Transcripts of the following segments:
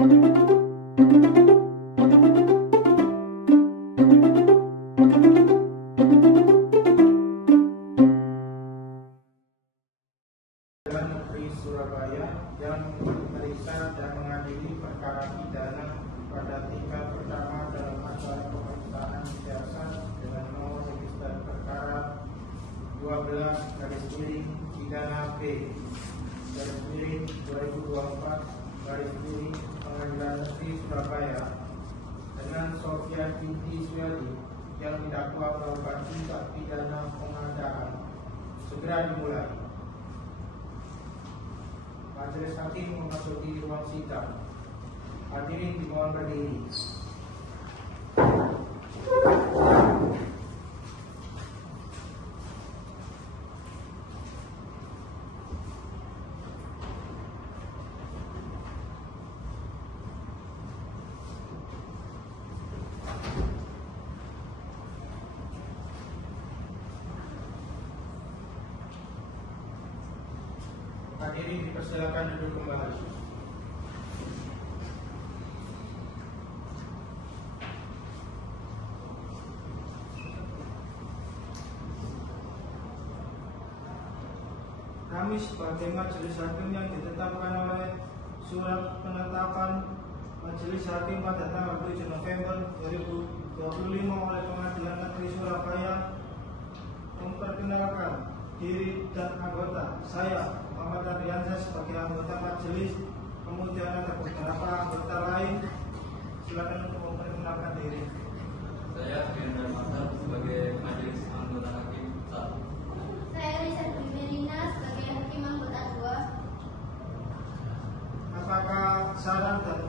Negeri Surabaya yang memeriksa dan mengadili perkara pidana pada tingkat pertama dalam acara pemeriksaan jasa dengan nomor register perkara 12-B/2024 Pengadilan Negeri Surabaya dengan Sofia binti Suyadi yang didakwa melakukan tindak pidana pengadaan segera dimulai. Majelis Hakim memasuki ruang sidang. Hadirin dimohon berdiri. Hadirin dipersilakan duduk kembali. Kami sebagai Majelis Hakim yang ditetapkan oleh Surat Penetapan Majelis Hakim pada tanggal 7 November 2025 oleh Pengadilan Negeri Surabaya memperkenalkan diri dan anggota. Saya Muhammad Adriansyah sebagai anggota majelis, kemudian ada beberapa anggota lain. Silakan untuk memperkenalkan diri. Saya Hendra Matar sebagai majelis anggota hakim 1. Saya Risa Melina sebagai hakim anggota 2. Apakah saran dan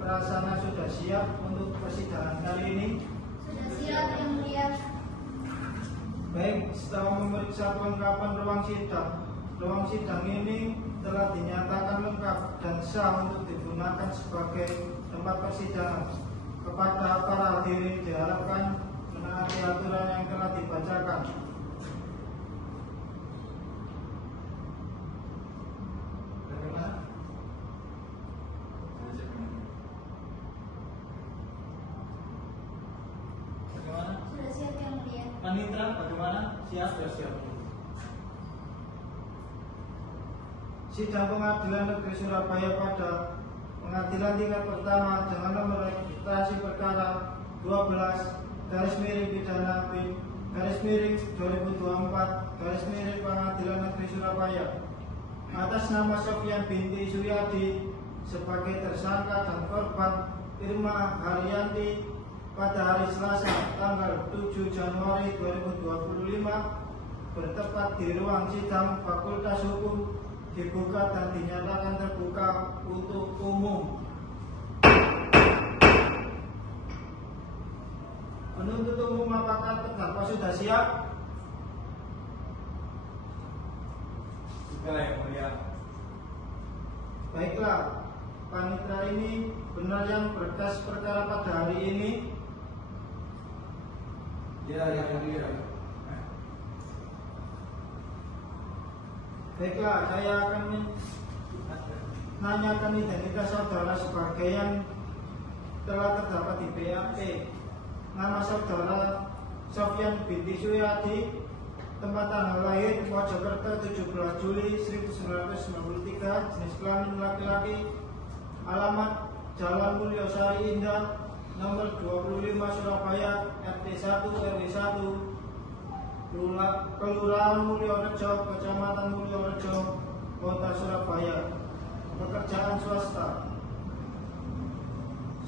prasarana sudah siap untuk persidangan kali ini? Sudah siap yang mulia. Baik, setelah memeriksa kelengkapan ruang sidang ini telah dinyatakan lengkap dan sah untuk digunakan sebagai tempat persidangan. Kepada para hadirin diharapkan menaati aturan yang telah dibacakan. Bagaimana? Bagaimana? Sudah siap yang mulia. Panitra, bagaimana? Siap? Sudah siap. Sidang Pengadilan Negeri Surabaya pada Pengadilan tingkat pertama dengan nomor registrasi perkara 12-Pidana-B/2024 Pengadilan Negeri Surabaya atas nama Sofia binti Suyadi sebagai tersangka dan korban Irma Haryanti pada hari Selasa tanggal 7 Januari 2025 bertempat di ruang sidang Fakultas Hukum dibuka dan dinyatakan terbuka untuk umum. Penuntut umum, apakah terdakwa sudah siap? Sudah yang mulia. Baiklah, panitera ini benar yang berkas perkara pada hari ini? Ya, yang mulia. Baiklah, saya akan menanyakan identitas saudara sebagai yang telah terdapat di BAP. Nama saudara Sofyan binti Suyadi, tempat tanggal lahir Mojokerto 17 Juli 1993, jenis kelamin laki-laki, alamat Jalan Mulyosari Indah, nomor 25 Surabaya, RT 1 RW 1, Kelurahan Mulyorejo, Kecamatan Mulyorejo, Kota Surabaya. Pekerjaan swasta.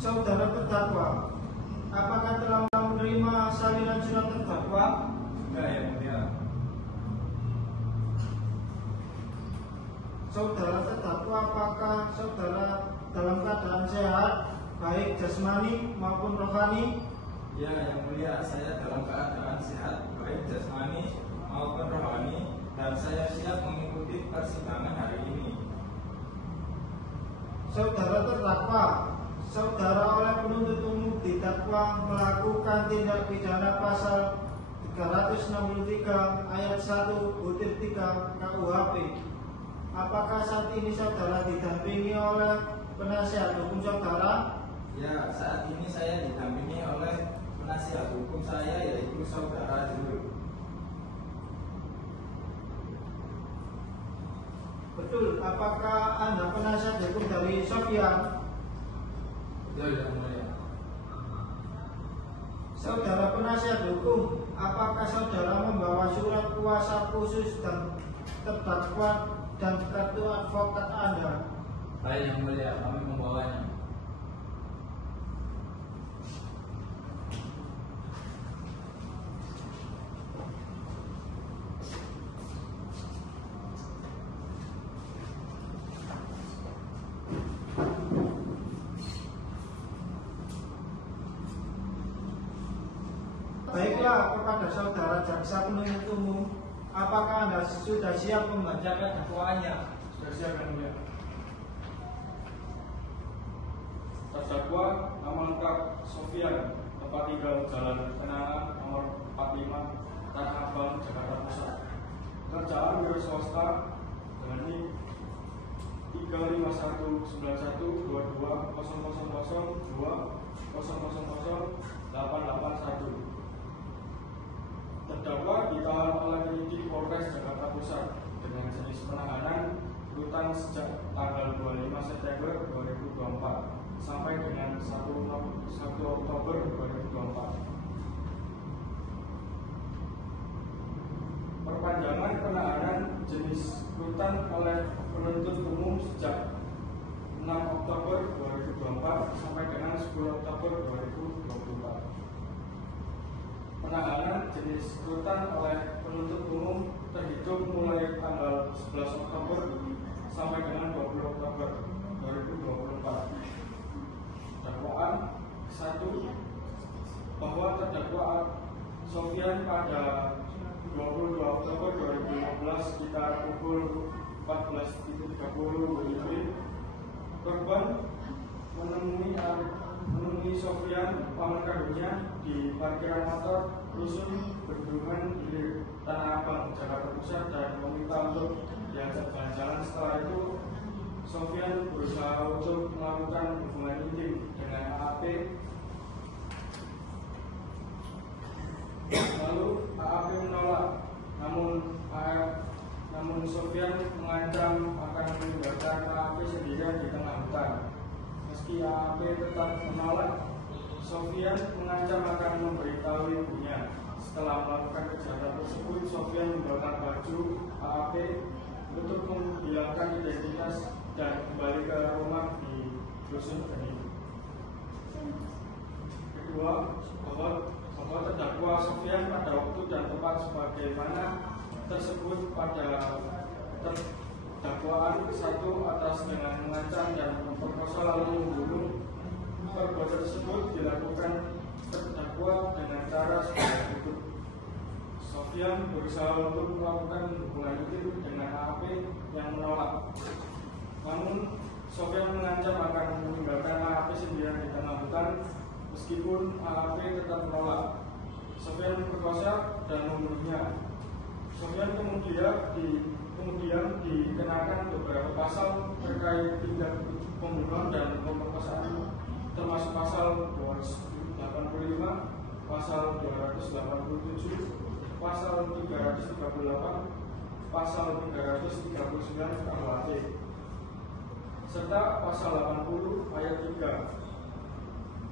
Saudara terdakwa, apakah telah menerima salinan surat terdakwa? Sudah yang mulia. Saudara terdakwa, apakah saudara dalam keadaan sehat, baik jasmani maupun rohani? Ya, yang mulia, saya dalam keadaan sehat, baik jasmani maupun rohani, dan saya siap mengikuti persidangan hari ini. Saudara terdakwa, saudara oleh penuntut umum didakwa melakukan tindak pidana pasal 363 ayat 1 butir 3 KUHP. Apakah saat ini saudara didampingi oleh penasihat hukum saudara? Ya, saat ini saya didampingi oleh penasihat hukum saya, yaitu saudara Jul. Betul. Apakah Anda penasihat hukum dari Sofyan? Betul, Yang Mulia. Saudara penasihat hukum, apakah saudara membawa surat kuasa khusus dan terdakwa dan kartu advokat Anda? Baik, Yang Mulia, kami membawanya. Baiklah, kepada saudara jaksa penuntut umum, apakah Anda sudah siap membacakan dakwaannya? Sudah siap, Yang Mulia. Terdakwa nama lengkap Sofyan, tempat tinggal Jalan Kenangan nomor 45, Tanah Abang, Jakarta Pusat. Kerjaan wira swasta dengan NIK 351912000000881. Terdakwa ditahan oleh penyidik Polres Jakarta Pusat dengan jenis penahanan rutan sejak tanggal 25 September 2024 sampai dengan 1 Oktober 2024. Perpanjangan penahanan jenis rutan oleh penuntut umum sejak 6 Oktober 2024 sampai dengan 10 Oktober 2024. Penahanan jenis rutan oleh penuntut umum terhitung mulai tanggal 11 Oktober sampai dengan 20 Oktober 2024. Dakwaan 1. Bahwa terdakwa Sofyan pada 22 Oktober 2015 sekitar pukul 14.30 WIB, korban menemui Sofyan paman kandungnya di parkiran motor rusun Bendungan Hilir Tanah Abang, Jakarta Pusat dan meminta untuk diajak jalan-jalan. Setelah itu Sofyan berusaha untuk melakukan hubungan intim dengan AAP. Lalu AAP menolak, namun Sofyan mengancam akan meninggalkan AAP sendirian di tengah hutan. Meski AAP tetap menolak, Sofyan mengancam akan memberitahu ibunya. Setelah melakukan kejahatan tersebut, Sofyan membakar baju AAP untuk menghilangkan identitas dan kembali ke rumah di Dusun Bening. Kedua, bahwa terdakwa Sofyan pada waktu dan tempat sebagaimana tersebut pada dakwaan 1 atas dengan mengancam dan memperkosa lalu membunuh. Perbuatan tersebut dilakukan terdakwa dengan cara sebagai berikut. Sofyan berusaha untuk melakukan hubungan intim dengan AAP yang menolak. Namun Sofyan mengancam akan meninggalkan AAP sendirian di tengah hutan meskipun AAP tetap menolak. Sofyan memperkosa dan membunuhnya. Sofyan kemudian dikenakan beberapa pasal terkait tindak pembunuhan dan pemerkosaan, termasuk pasal 285, pasal 287, pasal 338, pasal 339 KUHP, serta pasal 80 ayat 3,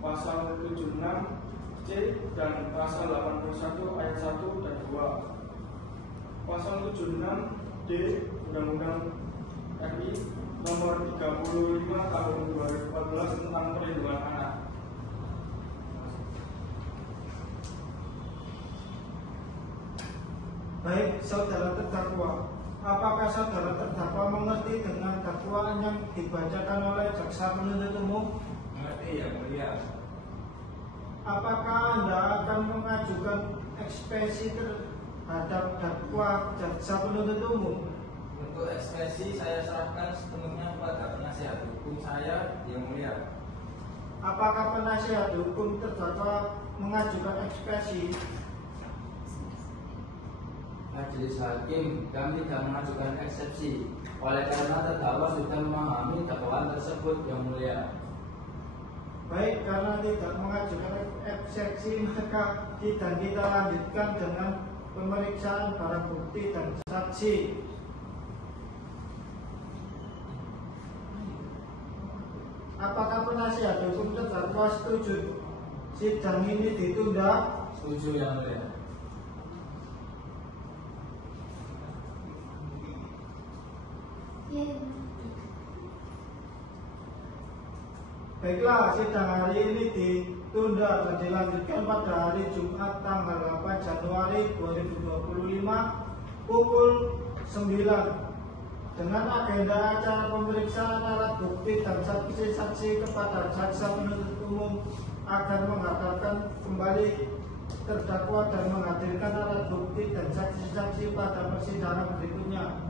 pasal 76C dan pasal 81 ayat 1 dan 2. Pasal 76D Undang-Undang RI Nomor 35 Tahun 2014 tentang Perlindungan Anak. Baik, saudara terdakwa, apakah saudara terdakwa mengerti dengan dakwaan yang dibacakan oleh jaksa penuntut umum? Mengerti, Yang Mulia. Apakah Anda akan mengajukan ekspresi terhadap dakwa jaksa penuntut umum? Untuk ekspresi saya serahkan sepenuhnya kepada penasihat hukum saya, Yang Mulia. Apakah penasihat hukum terdakwa mengajukan ekspresi? Majelis Hakim, kami tidak mengajukan eksepsi. Oleh karena terdakwa sudah memahami dakwaan tersebut, Yang Mulia. Baik, karena tidak mengajukan eksepsi, maka sidang kita lanjutkan dengan pemeriksaan barang bukti dan saksi. Apakah penasihat hukum terdakwa setuju sidang ini ditunda? Setuju, Yang Mulia. Iya. Baiklah, sidang hari ini ditunda dan dilanjutkan pada hari Jumat tanggal 8 Januari 2025 pukul 9 dengan agenda acara pemeriksaan alat bukti dan saksi-saksi kepada jaksa penuntut umum agar menghadapkan kembali terdakwa dan menghadirkan alat bukti dan saksi-saksi pada persidangan berikutnya.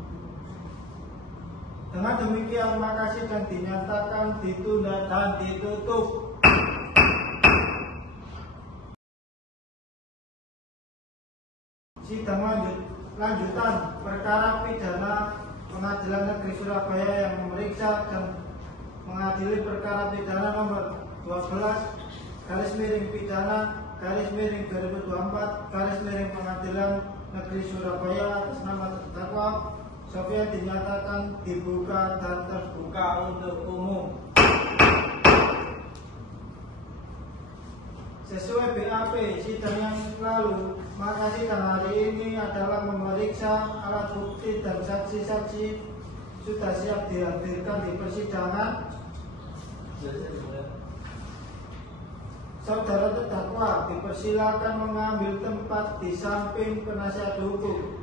Dengan demikian maka sidang dinyatakan ditunda dan ditutup. Sidang lanjutan perkara pidana Pengadilan Negeri Surabaya yang memeriksa dan mengadili perkara pidana nomor 12/pidana/2024 Pengadilan Negeri Surabaya atas nama terdakwa Sofyan dinyatakan dibuka dan terbuka untuk umum. Sesuai BAP sidang yang lalu, maka sidang hari ini adalah memeriksa alat bukti dan saksi-saksi sudah siap dihadirkan di persidangan. Saudara terdakwa dipersilakan mengambil tempat di samping penasihat hukum.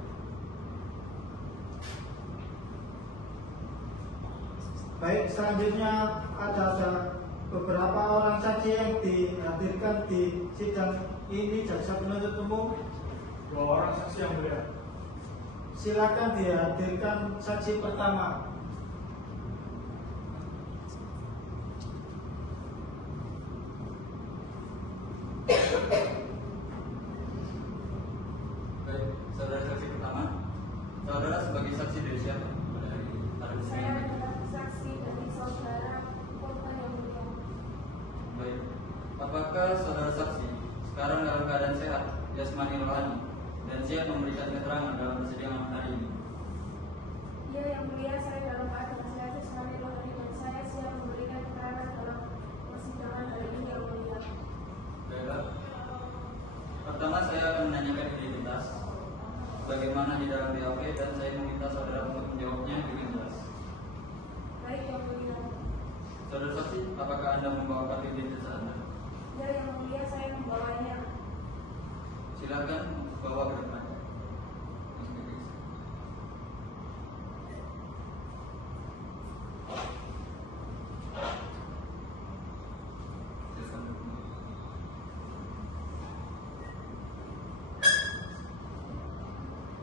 Baik, selanjutnya ada beberapa orang saksi yang dihadirkan di sidang ini jaksa penuntut umum. 2 orang saksi, Yang Mulia. Silakan dihadirkan saksi pertama. Baik, saudara saksi pertama. Saudara sebagai saksi dari siapa? Saya adalah saksi dari saudara korban Yang Mulia. Baik. Apakah saudara saksi sekarang dalam keadaan sehat, jasmani rohani, dan siap memberikan keterangan dalam persidangan hari ini? Ya, Yang Mulia, saya dalam keadaan sehat jasmani rohani dan saya siap memberikan keterangan dalam persidangan hari ini, Yang Mulia. Baiklah. Pertama saya akan menanyakan identitas bagaimana di dalam BAP dan saya meminta saudara untuk menjawabnya dengan jelas. Baik, Yang Mulia. Saudara saksi, apakah Anda membawa kartu identitas Anda? Ya, Yang Mulia, saya membawanya. Silakan bawa ke depan.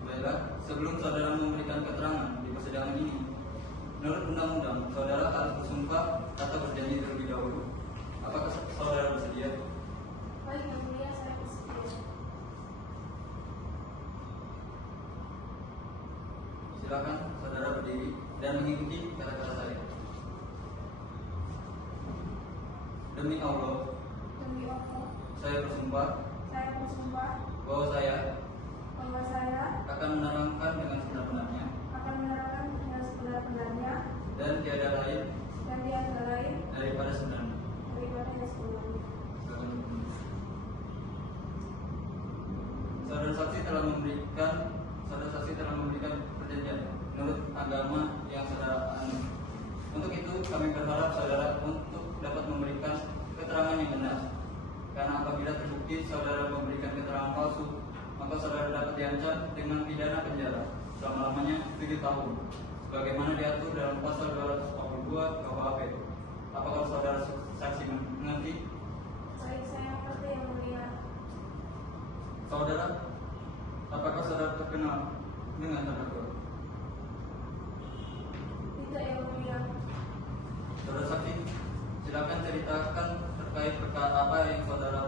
Baiklah, sebelum saudara memberikan keterangan di persidangan ini, menurut undang-undang, saudara harus bersumpah atau berjanji terlebih dahulu. Apakah saudara bersedia? Baik, Yang Mulia, saya bersedia. Silakan saudara berdiri dan mengikuti kata-kata saya. Demi Allah, Demi Allah, saya bersumpah saya bersumpah bahwa saya bahwa saya akan menerangkan dengan sebenar-benarnya akan menerangkan dengan sebenar-benarnya dan tiada lain dan tiada lain daripada sebenarnya. daripada yang sebenarnya. Saudara saksi telah memberikan perjanjian menurut agama yang saudara anut. Untuk itu kami berharap saudara untuk dapat memberikan keterangan yang benar. Karena apabila terbukti saudara memberikan keterangan palsu, maka saudara dapat diancam dengan pidana penjara selama-lamanya 7 tahun, sebagaimana diatur dalam pasal 242 KUHP. Apakah saudara saksi mengerti? Baik, saya mengerti, Yang Mulia. Saudara, apakah saudara terkenal dengan terdakwa? Tidak, Yang Mulia. Saudara saksi, silakan ceritakan terkait perkara apa yang saudara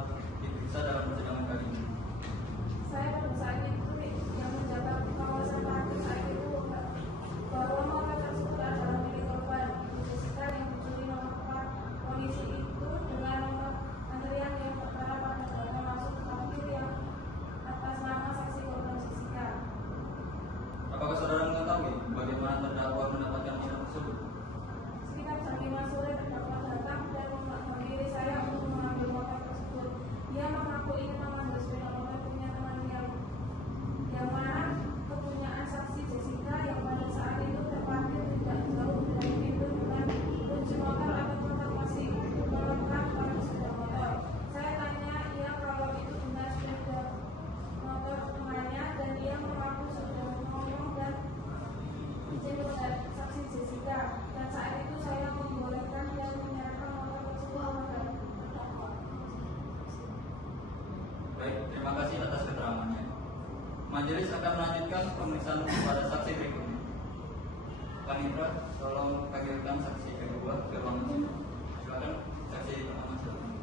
diperiksa dalam persidangan kali ini. Saya pada saat itu yang menjaga Majelis akan melanjutkan pemeriksaan kepada saksi berikutnya. Panitra, tolong panggilkan saksi kedua ke ruangan sidang. Silakan saksi pertama silakan.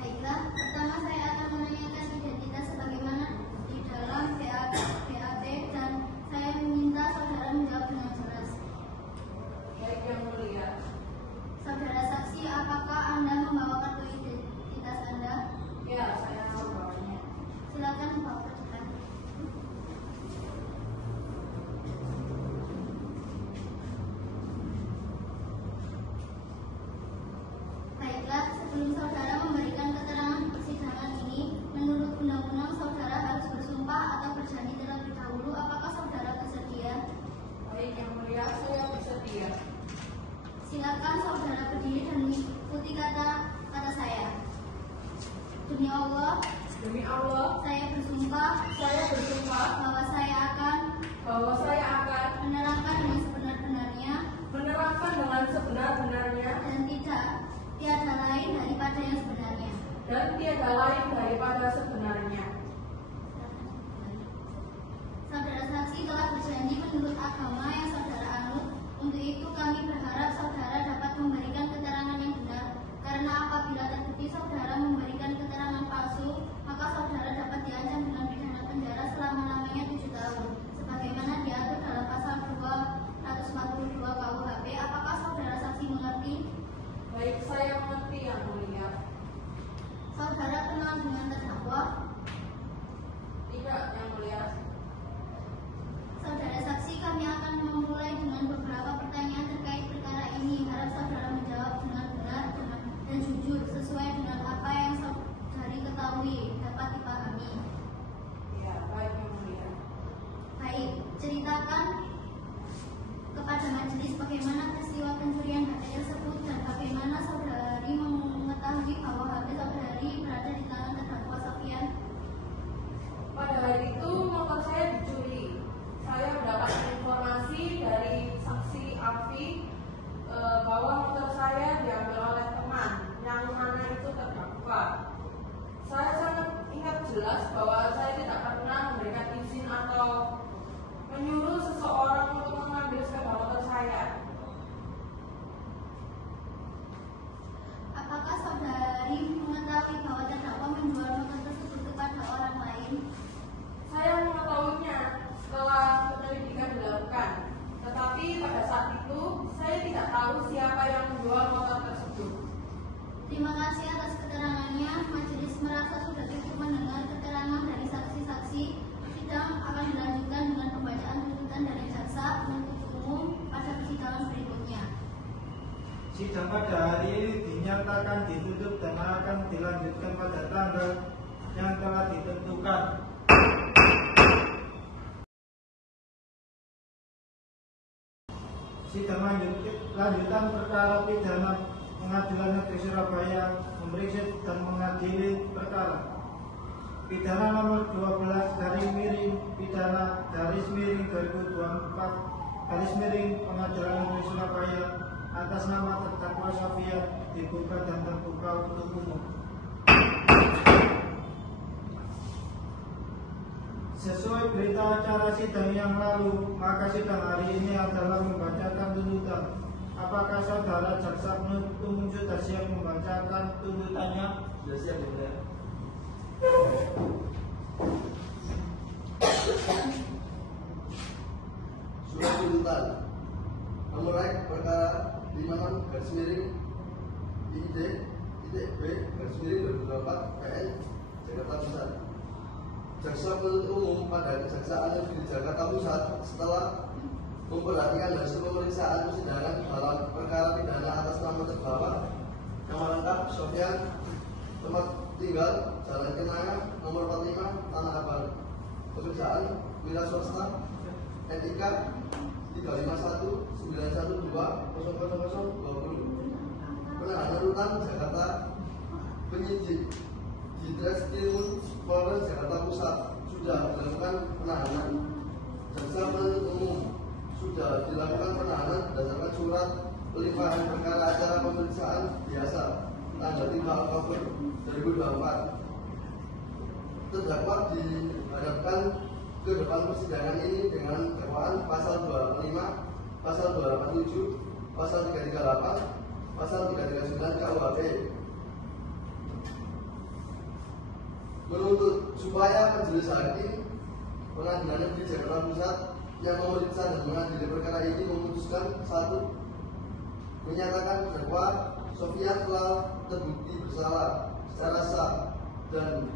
Baiklah, pertama saya akan menanyakan identitas sebagaimana di dalam BAP dan saya meminta saudara menjawab dengan jelas. Baik yang mulia. Saudara saksi, apakah Anda membawa kartu identitas Anda? Ya, saya membawanya. Silakan bawa ke depan. Baiklah, sebelum saudara memberikan keterangan di persidangan ini, menurut undang-undang saudara harus bersumpah atau berjanji terlebih dahulu. Apakah saudara bersedia? Baik yang mulia, saya bersedia. Silakan saudara berdiri dan mengikuti kata saya. Demi Allah, saya bersumpah bahwa saya akan menerangkan dengan sebenar-benarnya dan tiada lain daripada yang sebenarnya. Saudara saksi telah berjanji menurut agama yang saudara anut. Untuk itu kami berharap saudara dapat memberikan keterangan yang benar. Karena apabila terbukti saudara memberikan keterangan palsu, maka saudara dapat diancam dengan pidana penjara selama-lamanya 7 tahun. Sebagaimana diatur dalam pasal 242 KUHP. Apakah saudara saksi mengerti? Baik, saya mengerti yang mulia. Saudara kenal dengan terdakwa? Tidak yang mulia. Saudara saksi, kami akan memulai dengan beberapa pertanyaan terkait perkara ini. Harap saudara menjawab dengan benar dan jujur sesuai dengan apa yang saudari ketahui dapat dipahami. Ya, baik yang mulia. Baik, ceritakan kepada majelis bagaimana peristiwa pencurian HP tersebut dan bagaimana saudari mengetahui bahwa HP saudari berada di tangan terdakwa Sofyan. Pada hari itu motor saya dicuri. Saya mendapatkan informasi dari saksi Afi bahwa motor saya diambil oleh teman yang mana itu terdakwa. Saya sangat ingat jelas bahwa saya tidak pernah memberikan izin atau menyuruh seseorang untuk mengambil sepeda motor saya. Apakah saudari mengetahui bahwa terdakwa menjual motor tersebut kepada orang lain? Saya mengetahuinya setelah penyelidikan dilakukan. Tetapi pada saat itu saya tidak tahu siapa yang menjual motor tersebut. Terima kasih atas keterangannya. Majelis merasa sudah cukup mendengar keterangan dari saksi-saksi. Sidang akan dilanjutkan dengan pembacaan tuntutan dari jaksa penuntut umum pada persidangan berikutnya. Sidang pada hari ini dinyatakan ditutup dan akan dilanjutkan pada tanggal yang telah ditentukan. Sidang lanjutan perkara pidana Pengadilan Negeri Surabaya memeriksa dan mengadili perkara pidana nomor 12/miring pidana /miring 2024 Pengadilan Negeri Surabaya atas nama terdakwa Sofyan dibuka dan terbuka untuk umum. Sesuai berita acara sidang yang lalu, maka sidang hari ini adalah membacakan tuntutan. Apakah saudara jaksa penuntut umum sudah siap membacakan tuntutannya? Sudah siap, ya. Surat tuntutan nomor perkara 56/ID B/2024 PN Jakarta Pusat. Jaksa penuntut umum pada Kejaksaan Negeri Jakarta Pusat setelah memperhatikan hasil pemeriksaan persidangan dalam perkara pidana atas nama terdakwa nama lengkap Sofyan, tempat tinggal Jalan Kenanga nomor 45 Tanah Abang, pekerjaan wira swasta, NIK 35191200020, penahanan rutan Jakarta, penyidik di Treskrimum Polres Jakarta Pusat sudah melakukan penahanan jaksa penuntut umum sudah dilakukan penahanan berdasarkan surat pelimpahan perkara acara pemeriksaan biasa tanggal 5 Oktober 2024. Terdakwa dihadapkan ke depan persidangan ini dengan dakwaan pasal 25, pasal 287, pasal 338, pasal 339 KUHP. Menuntut supaya majelis hakim Pengadilan Negeri Jakarta Pusat yang memeriksa dan mengadili perkara ini memutuskan: 1. Menyatakan terdakwa Sofyan telah terbukti bersalah secara sah dan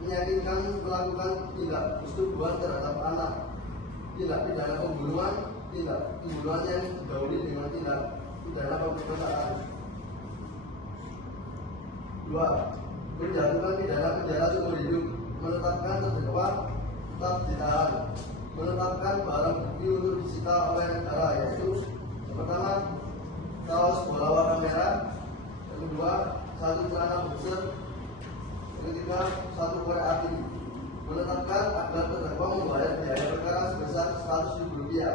meyakinkan melakukan tindak persetubuhan terhadap anak, tindak pidana pembunuhan, tindak pembunuhan yang didahului dengan tindak pidana pemerkosaan. 2. Menjatuhkan pidana penjara seumur hidup, menetapkan terdakwa tetap ditahan, menetapkan barang bukti untuk disita oleh negara, yaitu yang pertama kaos bola warna merah, yang kedua 1 celana boxer, yang ketiga 1 korek api. Menetapkan agar terdakwa membayar biaya perkara sebesar Rp100.000.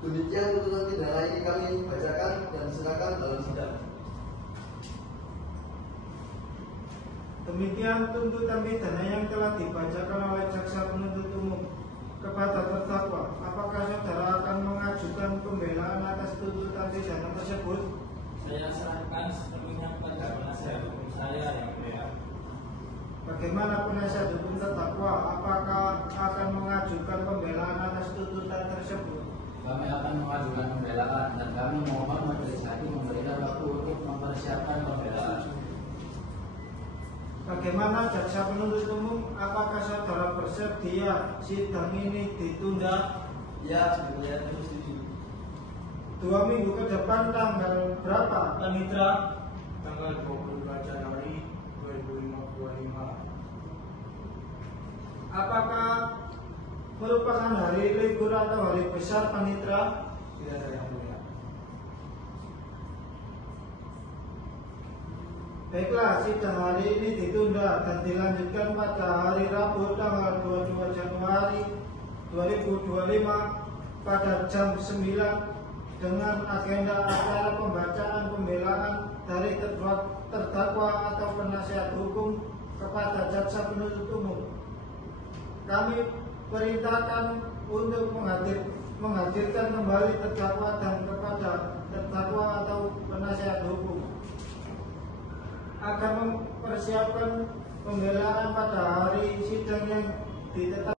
Demikian tuntutan pidana ini kami bacakan dan diserahkan dalam sidang. Demikian tuntutan pidana yang telah dibacakan oleh jaksa penuntut umum kepada terdakwa. Apakah saudara akan mengajukan pembelaan atas tuntutan pidana tersebut? Saya serahkan sepenuhnya kepada penasihat hukum saya yang mulia. Bagaimana penasihat hukum terdakwa? Apakah akan mengajukan pembelaan atas tuntutan tersebut? Kami akan mengajukan pembelaan dan kami mohon majelis hakim memberikan waktu untuk mempersiapkan pembelaan. Bagaimana jaksa penuntut umum? Apakah saudara bersedia sidang ini ditunda? Ya, sebenarnya itu setuju. 2 minggu ke depan tanggal berapa, Panitra? Tanggal 22 Januari 2025. Apakah merupakan hari libur atau hari besar, Panitra? Tidak ada yang mulia. Baiklah, sidang hari ini ditunda dan dilanjutkan pada hari Rabu tanggal 22 Januari 2025 pada jam 9 dengan agenda acara pembacaan pembelaan dari terdakwa atau penasihat hukum kepada jaksa penuntut umum. Kami perintahkan untuk menghadirkan kembali terdakwa dan kepada terdakwa atau penasihat hukum agar mempersiapkan pembelaan pada hari sidang yang ditetapkan.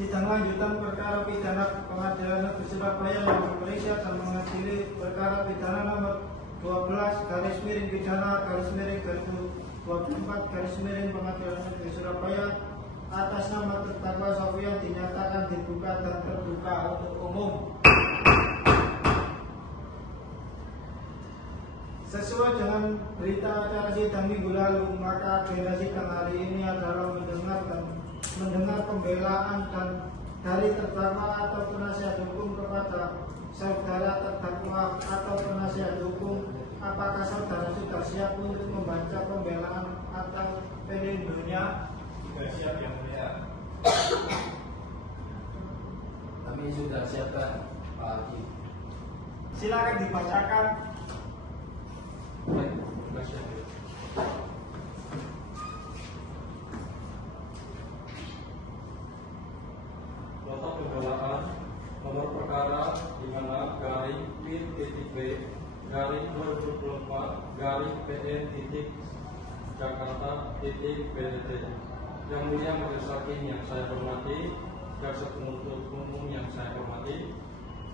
Sidang lanjutan perkara pidana Pengadilan Negeri Surabaya yang memeriksa dan mengadili perkara pidana nomor 12 pidana 2024 Pengadilan Negeri Surabaya atas nama terdakwa Sofyan dinyatakan dibuka dan terbuka untuk umum. Sesuai dengan berita acara sidang minggu lalu, maka agenda sidang hari ini adalah mendengar pembelaan dan dari terdakwa atau penasihat hukum kepada saudara terdakwa atau penasihat hukum. Apakah saudara sudah siap untuk membaca pembelaan atau pelindonya? Sudah siap yang mulia. Kami sudah siapkan, Pak Hakim. Silakan dibacakan. Baik, terima kasih. Nota pembelaan nomor perkara di mana garing P.B garing 2024 garing PN titik Jakarta titik BDT. Yang mulia majelis hakim yang saya hormati, jaksa penuntut umum yang saya hormati,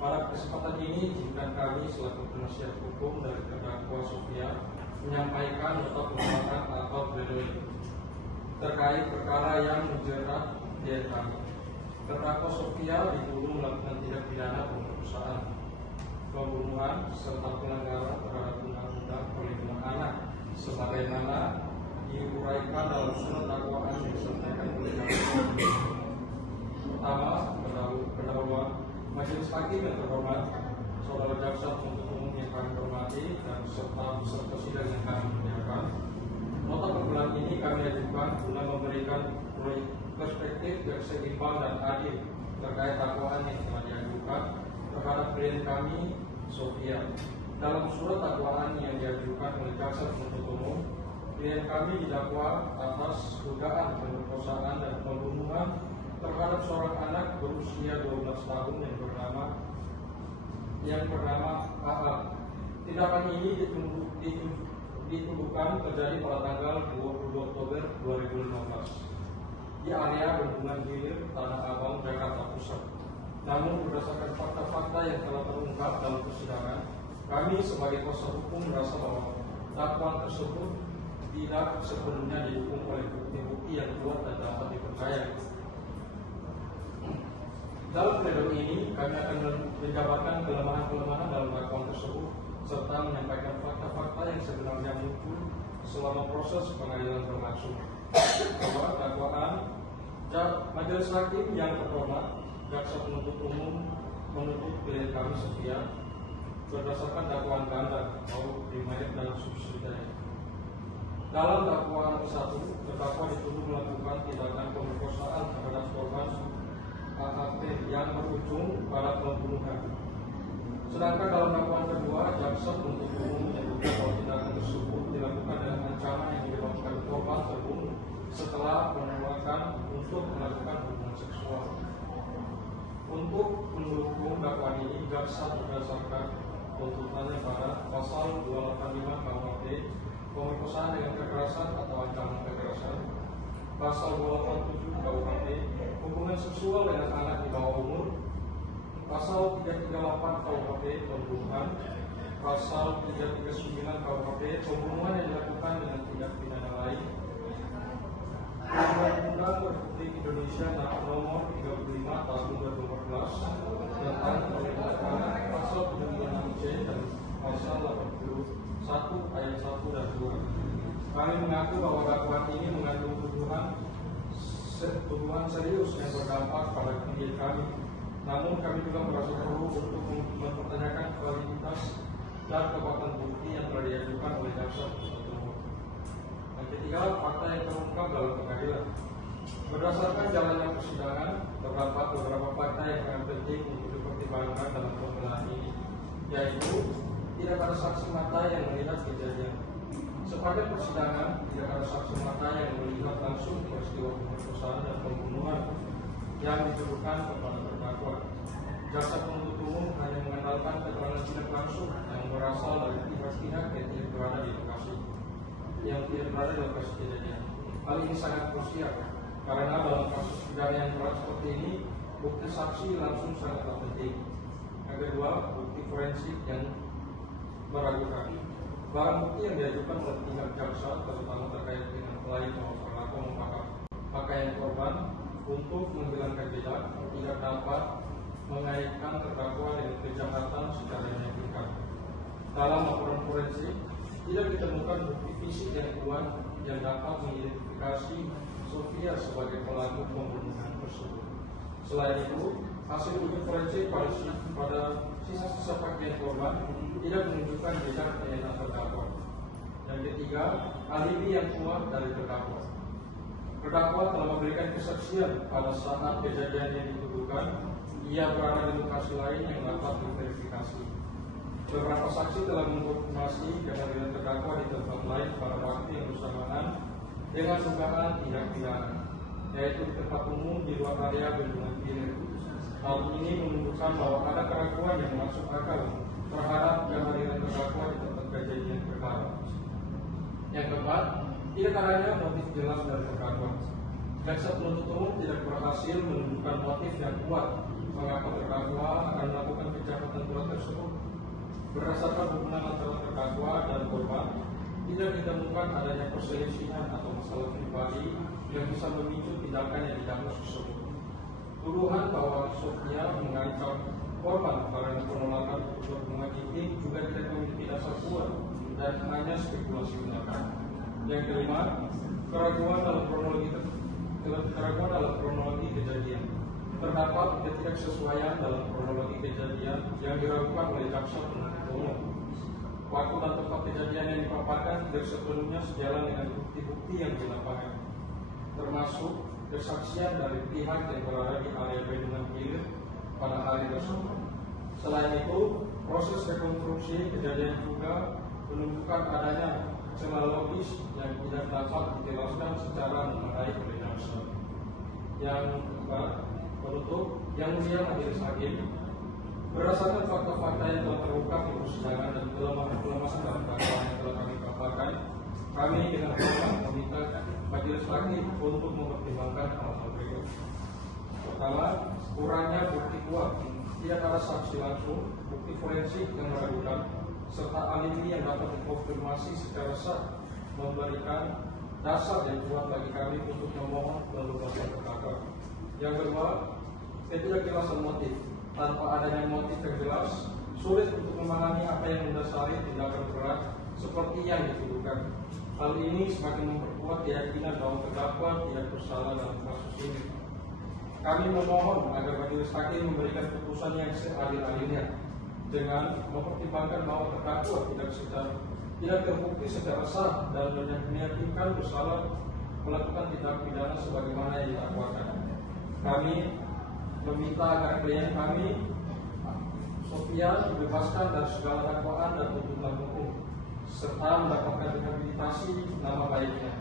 pada kesempatan ini izinkan kami selaku penasihat hukum dari terdakwa Sofyan menyampaikan nota pembelaan atau pledoi terkait perkara yang menjerat klien kami. Terdakwa Sofyan dituduh melakukan tindak pidana pemerkosaan, pembunuhan serta pelanggaran terhadap undang-undang perlindungan anak sebagaimana diuraikan dalam surat dakwaan yang disampaikan oleh jaksa. Pertama, pendahuluan majelis hakim yang terhormat, saudara jaksa penuntut umum yang kami hormati dan serta peserta sidang yang kami muliakan. Nota pembelaan ini kami ajukan guna memberikan perspektif yang seimbang dan adil terkait dakwaan yang telah diajukan terhadap klien kami, Sofia. Dalam surat dakwaan yang diajukan oleh jaksa penuntut umum, klien kami didakwa atas dugaan pemerkosaan dan pembunuhan terhadap seorang anak berusia 12 tahun yang bernama AA. Tindakan ini dituduhkan terjadi pada tanggal 22 Oktober 2015 di area Bendungan Hilir, Tanah Abang, Jakarta Pusat. Namun berdasarkan fakta-fakta yang telah terungkap dalam persidangan, kami sebagai kuasa hukum merasa bahwa dakwaan tersebut tidak sepenuhnya didukung oleh bukti-bukti yang kuat dan dapat dipercaya. Dalam pledoi ini, kami akan menjabarkan kelemahan-kelemahan dalam dakwaan tersebut serta menyampaikan fakta-fakta yang sebenarnya muncul selama proses pengadilan berlangsung. Bahwa dakwaan majelis hakim yang terhormat, jaksa penuntut umum menuntut klien kami Sofia berdasarkan dakwaan ganda maupun primer dan subsidiary. Dalam dakwaan 1, terdakwa dituduh melakukan tindakan pemerkosaan terhadap korban AAP yang berujung pada pembunuhan. Sedangkan dalam dakwaan kedua, jaksa penuntut umum menyebutkan bahwa tindakan tersebut dilakukan dengan ancaman yang menyebabkan korban terbunuh setelah penolakan untuk melakukan hubungan seksual. Untuk mendukung dakwaan ini, jaksa berdasarkan tuntutannya pada pasal 285 KUHP, pemerkosaan dengan kekerasan atau ancaman kekerasan, pasal 287 KUHP, hubungan seksual dengan anak di bawah umur, pasal 338 KUHP, pembunuhan, pasal 339 KUHP, pembunuhan yang dilakukan dengan tindak pidana lain, Undang-Undang Republik Indonesia Nomor 35 Tahun 2014 tentang perlindungan anak, pasal 76C dan pasal 81 ayat 1 dan 2. Kami mengaku bahwa dakwaan ini mengandung tuduhan serius yang berdampak pada klien kami. Namun kami juga merasa perlu untuk mempertanyakan kualitas dan kekuatan bukti yang telah diajukan oleh jaksa penuntut umum. Yang ketiga, fakta yang terungkap dalam pengadilan. Berdasarkan jalannya persidangan, terdapat beberapa fakta yang sangat penting untuk dipertimbangkan dalam pembelaan ini, yaitu tidak ada saksi mata yang melihat kejadian. Sepanjang persidangan, tidak ada saksi mata yang melihat langsung peristiwa pemerkosaan dan pembunuhan yang dituduhkan kepada terdakwa. Jaksa penuntut umum hanya mengandalkan keterangan tidak langsung yang berasal dari pihak-pihak yang tidak berada di lokasi kejadian. Hal ini sangat krusial karena dalam kasus pidana yang berat seperti ini, bukti saksi langsung sangatlah penting. Yang kedua, bukti forensik yang meragukan. Barang bukti yang diajukan oleh pihak jaksa, terutama terkait dengan klien atau pelaku memakai pakaian korban untuk menghilangkan jejak, tidak dapat mengaitkan terdakwa dengan kejahatan secara meyakinkan. Dalam laporan forensik, tidak ditemukan bukti fisik yang kuat yang dapat mengidentifikasi Sofia sebagai pelaku pembunuhan tersebut. Selain itu, hasil uji forensik pada sisa-sisa pakaian korban tidak menunjukkan jejak DNA terdakwa. Yang ketiga, alibi yang kuat dari terdakwa. Terdakwa telah memberikan kesaksian pada saat kejadian yang dituduhkan, ia berada di lokasi lain yang dapat diverifikasi. Beberapa saksi telah mengkonfirmasi kehadiran terdakwa di tempat lain pada waktu yang bersamaan dengan dugaan tindak pidana, yaitu di tempat umum di luar area Bendungan Hilir. Hal ini menunjukkan bahwa ada keraguan yang masuk akal terhadap kehadiran terdakwa di tempat kejadian perkara. Yang keempat, tidak adanya motif jelas dari terdakwa. Jaksa penuntut umum tidak berhasil menunjukkan motif yang kuat mengapa terdakwa akan melakukan kejahatan berat tersebut. Berdasarkan hubungan antara terdakwa dan korban, tidak ditemukan adanya perselisihan atau masalah pribadi yang bisa memicu tindakan yang didakwaan tersebut. Tuduhan bahwa Sofia mengancam korban karena penolakan berhubungan intim juga tidak memiliki dasar kuat dan hanya spekulasi belaka. Yang kelima, keraguan dalam kronologi kejadian. Terdapat ketidaksesuaian dalam kronologi kejadian yang diragukan oleh jaksa penuntut umum. Waktu dan tempat kejadian yang dipaparkan tidak sepenuhnya sejalan dengan bukti-bukti yang di lapangan, termasuk kesaksian dari pihak yang berada di area bendungan hilir pada hari tersebut. Selain itu, proses rekonstruksi kejadian juga menunjukkan adanya celah logis yang tidak dapat dijelaskan secara memadai oleh jaksa. Yang keempat, penutup yang mulia majelis hakim, berdasarkan fakta-fakta yang telah terungkap di persidangan dan kelemahan dalam dakwaan yang telah kami paparkan, kami dengan hormat meminta majelis hakim untuk mempertimbangkan hal-hal berikut. Pertama, kurangnya bukti kuat, tidak ada saksi langsung, bukti forensik yang meragukan, serta alibi yang dapat dikonfirmasi secara sah memberikan dasar yang kuat bagi kami untuk memohon pembebasan terdakwa. Yang kedua, ketidakjelasan motif. Tanpa adanya motif yang jelas, sulit untuk memahami apa yang mendasari tindakan berat seperti yang dituduhkan. Hal ini semakin memperkuat keyakinan bahwa terdakwa tidak bersalah dalam kasus ini. Kami memohon agar majelis hakim memberikan putusan yang seadil-adilnya dengan mempertimbangkan bahwa terdakwa tidak terbukti secara sah dan meyakinkan bersalah melakukan tindak pidana sebagaimana yang didakwakan. Kami meminta agar klien kami Sofia dibebaskan dari segala dakwaan dan tuntutan hukum serta mendapatkan rehabilitasi nama baiknya.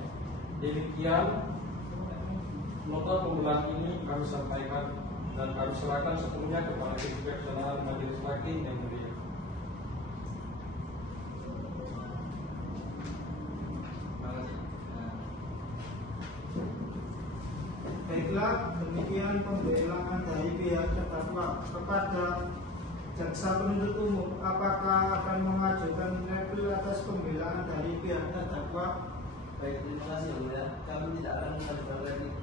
Demikian nota pembelaan ini kami sampaikan dan kami serahkan sepenuhnya kepada kebijaksanaan majelis hakim yang mulia. Baiklah, demikian pembelaan dari pihak terdakwa kepada jaksa penuntut umum. Apakah akan mengajukan replik atas pembelaan dari pihak terdakwa? Baik, terima kasih yang mulia. Kami tidak akan mengajukan replik.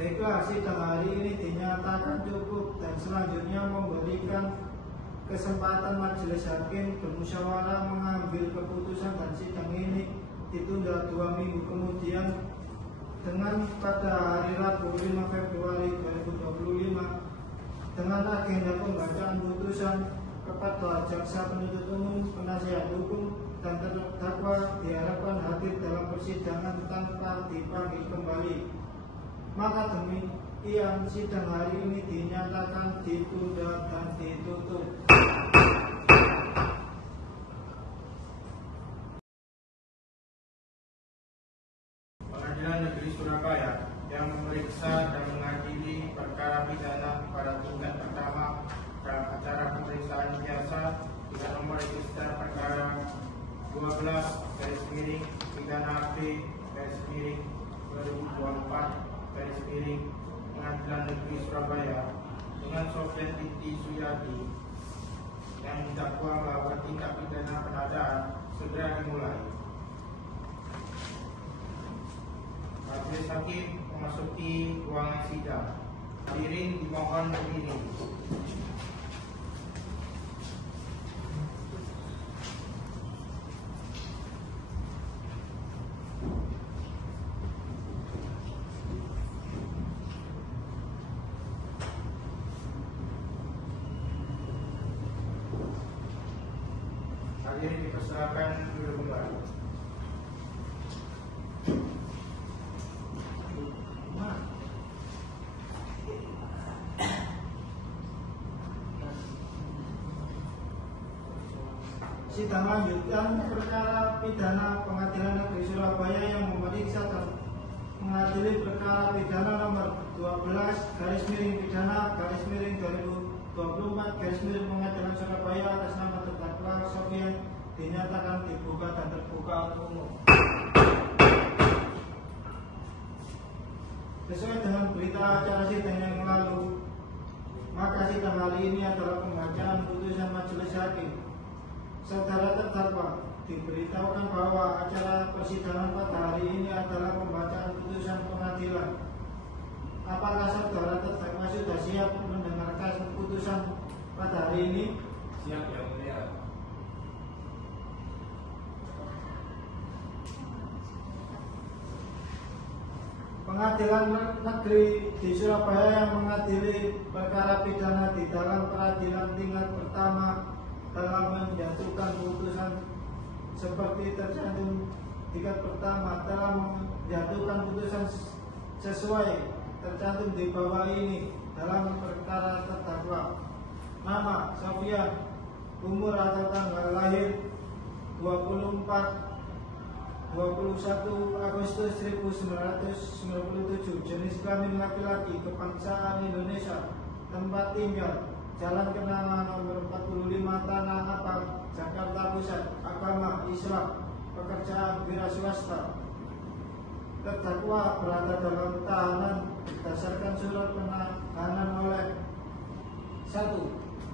Baiklah, sidang hari ini dinyatakan cukup dan selanjutnya memberikan kesempatan majelis hakim bermusyawarah mengambil keputusan dan sidang ini ditunda 2 minggu kemudian dengan pada hari Rabu 5 Februari 2025 dengan agenda pembacaan putusan kepada jaksa penuntut umum, penasihat hukum dan terdakwa diharapkan hadir dalam persidangan tanpa dipanggil kembali. Maka demikian sidang hari ini dinyatakan ditunda dan ditutup. Pengadilan Negeri Surabaya yang memeriksa dan mengadili perkara pidana pada tingkat pertama dalam acara pemeriksaan biasa dengan nomor register perkara 12/pidana B/2024 Pengadilan Negeri Surabaya dengan Sofian Binti Suyadi yang didakwa melakukan tindak pidana penodaan segera dimulai. Majelis hakim memasuki ruangan sidang. Hadirin dimohon berdiri. Hadirin dipersilakan duduk kembali. Sidang lanjutan perkara pidana Pengadilan Negeri Surabaya yang memeriksa dan mengadili perkara pidana nomor 12/pidana/2024 Pengadilan Surabaya atas nama terdakwa Sofian dinyatakan dibuka dan terbuka untuk umum. Sesuai dengan berita acara sidang yang lalu, maka sidang hari ini adalah pembacaan putusan majelis hakim. Saudara terdakwa diberitahukan bahwa acara persidangan pada hari ini adalah pembacaan putusan pengadilan. Apakah saudara terdakwa sudah siap mendengarkan putusan pada hari ini? Siap, yang mulia. Pengadilan Negeri di Surabaya yang mengadili perkara pidana di dalam peradilan tingkat pertama dalam menjatuhkan putusan seperti tercantum tingkat pertama dalam menjatuhkan putusan sesuai tercantum di bawah ini dalam perkara terdakwa. Nama Sofyan, umur atau tanggal lahir 21 Agustus 1997, jenis kelamin laki-laki, kebangsaan Indonesia, tempat tinggal Jalan Kenangan nomor 45 Tanah Abang, Jakarta Pusat, agama Islam, pekerjaan wira swasta. Terdakwa berada dalam tahanan berdasarkan surat penahanan oleh 1.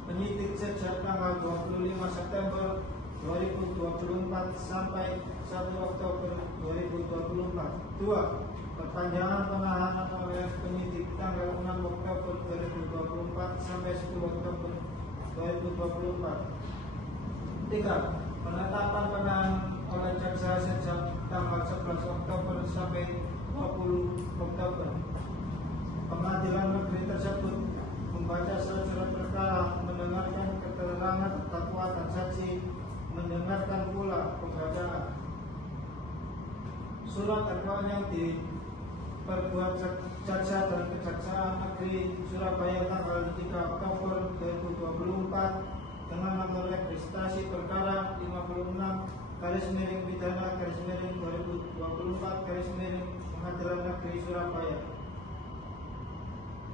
Penyidik sejak tanggal 25 September 2024 sampai 1 Oktober 2024. 2. Perpanjangan penahanan oleh penyidik tanggal 6 Oktober 2024 sampai 10 Oktober 2024. 3. Penetapan penahanan oleh jaksa sejak tanggal 11 Oktober sampai 20 Oktober. Pengadilan negeri tersebut membaca surat perkara, mendengarkan keterangan terdakwa dan saksi, mendengarkan pula pembacaan surat dakwaan yang diperbuat jaksa dan kejaksaan negeri Surabaya tanggal 3 Oktober 2024 dengan nomor registrasi perkara 56/pidana/2024 Pengadilan Negeri Surabaya.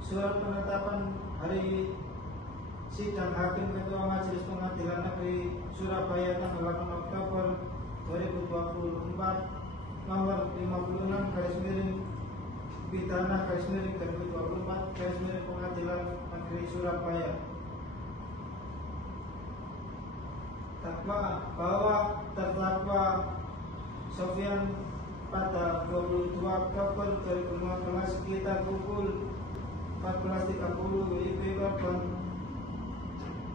Surat penetapan hari sidang hakim ketua Majelis Pengadilan Negeri Surabaya tanggal 8 Oktober 2024 nomor 56/pidana/2024 Pengadilan Negeri Surabaya. Dakwaan bahwa terdakwa Sofyan pada 22 Oktober 2015 sekitar pukul 14.30 WIB korban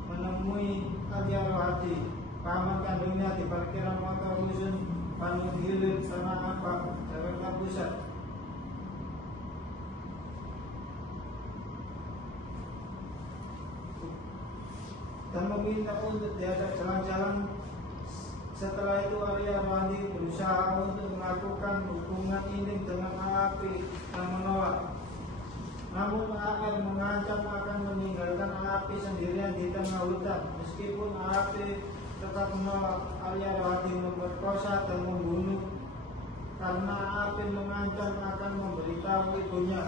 menemui Alia Rohadi, paman kandungnya di parkiran motor rusun Panut Hilir, Tanah Abang, Jakarta Pusat. Dan meminta untuk diajak jalan-jalan. Setelah itu Alia Rohadi berusaha untuk melakukan hubungan intim dengan AAP yang menolak. Namun AR mengancam akan meninggalkan AAP sendirian di tengah hutan. Meskipun AAP tetap menolak, Alia Rohadi memperkosa dan membunuh karena AAP mengancam akan memberitahu ibunya.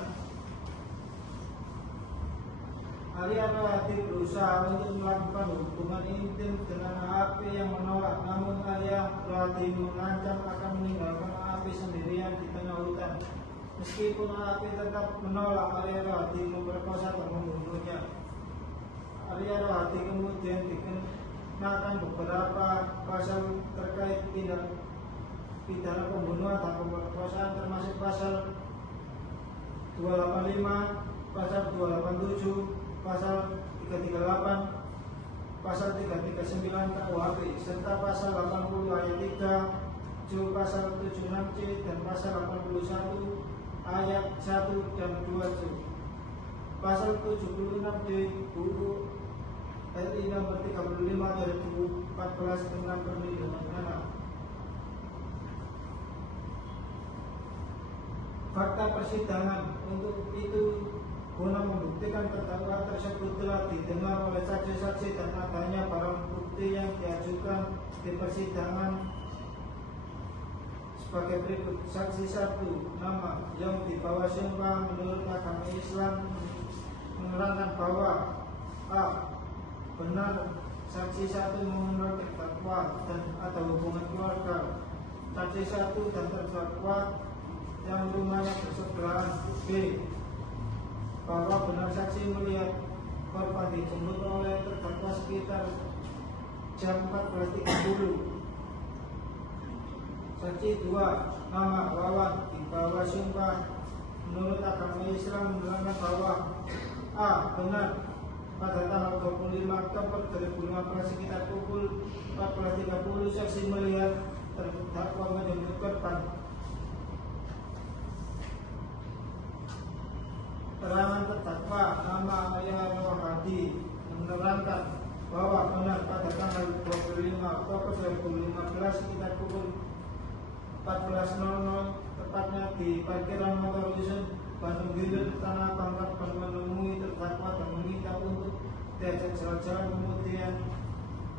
Alia Rohadi berusaha untuk melakukan hubungan intim dengan AAP yang menolak. Namun Alia Rohadi mengancam akan meninggalkan AAP sendirian di tengah hutan. Meskipun AAP tetap menolak, Alia Rohadi memperkosa dan membunuhnya. Alia Rohadi kemudian dikenakan beberapa pasal terkait tindak pidana pembunuhan dan pemerkosaan, termasuk pasal 285, pasal 287, pasal 338, pasal 339 KUHP, serta pasal 80 ayat 3, pasal 76C dan pasal 81 ayat 1 dan 2C. Pasal 76D UU RI nomor 35 dari 2014 tentang perlindungan anak. Fakta persidangan untuk itu guna membuktikan terdakwa tersebut telah didengar oleh saksi-saksi dan adanya barang bukti yang diajukan di persidangan sebagai berikut. Saksi 1, nama yang dibawa sumpah menurut agama Islam menerangkan bahwa A. Benar saksi 1 mengenal terdakwa dan ada hubungan keluarga. Saksi 1 dan terdakwa yang rumahnya bersebelahan. B. Bahwa benar saksi melihat korban dijemput oleh terdakwa sekitar jam 14.30. Saksi 2, nama Wawan dibawa sumpah menurut agama Islam menerangkan bahwa A. Benar pada tanggal 25 Oktober 2015 sekitar pukul 14.30 saksi melihat terdakwa menjemput korban. Keterangan terdakwa nama Alia Rohadi menerangkan bahwa benar pada tanggal 25 Oktober 2015 sekitar pukul 14.00 tepatnya di parkiran motor Dusun Bandung Hilir Tanah Bangka menemui terdakwa dan meminta untuk diajak jalan-jalan, kemudian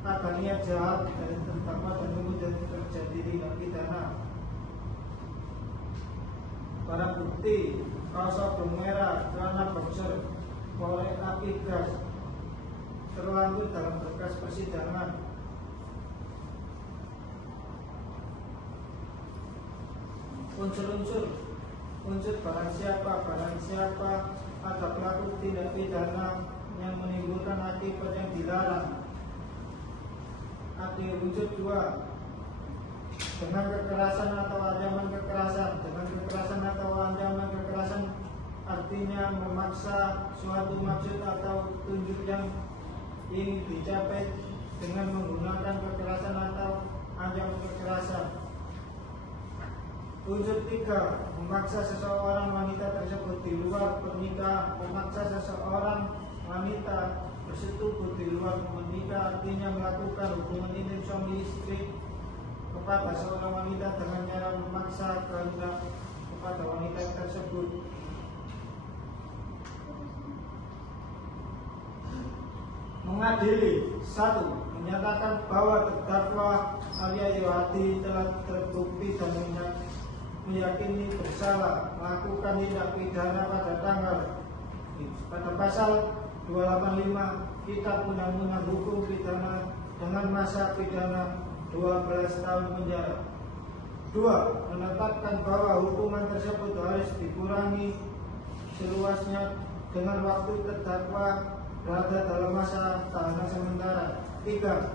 ada niat jahat dari terdakwa dan kemudian terjadi tindak pidana. Barang bukti kaos sabun merah, celana boxer, korek api gas terlanjur dalam berkas persidangan. Unsur barang siapa ada pelaku tindak pidana yang menimbulkan akibat yang dilarang. Unsur 2 dengan kekerasan atau ancaman kekerasan artinya memaksa suatu maksud atau tujuan yang ingin dicapai dengan menggunakan kekerasan atau ancaman kekerasan. Unsur 3 memaksa seseorang wanita tersebut di luar pernikahan. Memaksa seseorang wanita bersetubuh di luar menikah artinya melakukan hubungan intim suami istri kepada seorang wanita dengan cara memaksa kehendak kepada wanita tersebut. Mengadili 1. Menyatakan bahwa terdakwa Alia Yohati telah terbukti dan meyakini bersalah melakukan tindak pidana pada pasal 285 Kitab Undang-Undang Hukum Pidana dengan masa pidana 12 tahun penjara. 2. Menetapkan bahwa hukuman tersebut harus dikurangi seluasnya dengan waktu terdakwa berada dalam masa tahanan sementara. 3.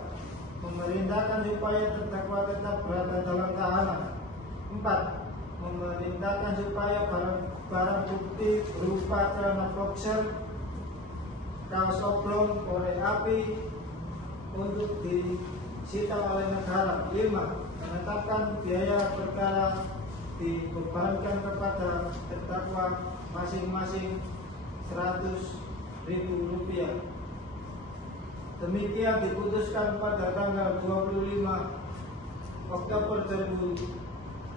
Memerintahkan supaya terdakwa tetap berada dalam tahanan. 4. Memerintahkan supaya barang bukti berupa celana boxer, kaos oblong, korek api untuk disita oleh negara. 5. Menetapkan biaya perkara dibebankan kepada terdakwa masing-masing Rp100.000. Demikian diputuskan pada tanggal 25 Oktober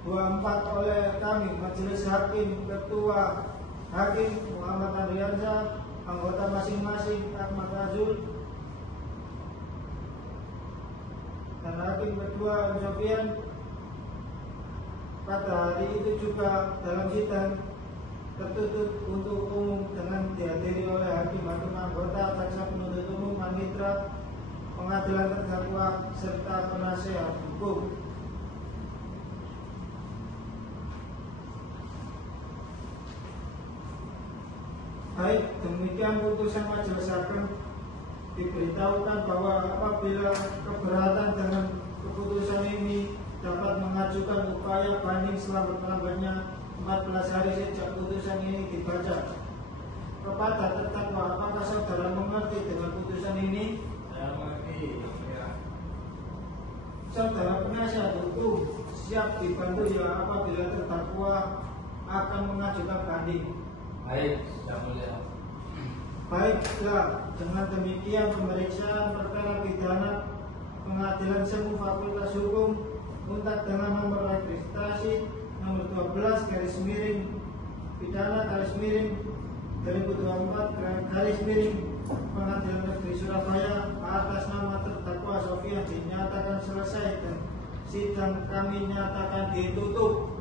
2024 oleh kami Majelis Hakim, Ketua Hakim Muhammad Andriansyah, anggota masing-masing Ahmad Azul, dan Hakim Kedua Sofian. Pada hari itu juga dalam sidang tertutup untuk umum dengan dihadiri oleh hakim-hakim anggota, jaksa penuntut umum, panitera pengadilan terdakwa serta penasihat hukum. Baik, demikian putusan majelis hakim. Diberitahukan bahwa apabila keberatan dengan keputusan ini dapat mengajukan upaya banding selama berlambatnya 14 hari sejak putusan ini dibaca. Kepada terdakwa, apakah saudara mengerti dengan putusan ini? Saya mengerti. Saudara penasihat hukum siap dibantu ya apabila terdakwa akan mengajukan banding. Baik, sudah mulia. Baiklah, dengan demikian pemeriksaan perkara pidana Pengadilan Semu Fakultas Hukum Untak dengan nomor registrasi nomor 12 garis miring pidana garis miring 2024 garis miring Pengadilan Negeri Surabaya atas nama terdakwa Sofian dinyatakan selesai dan sidang kami nyatakan ditutup.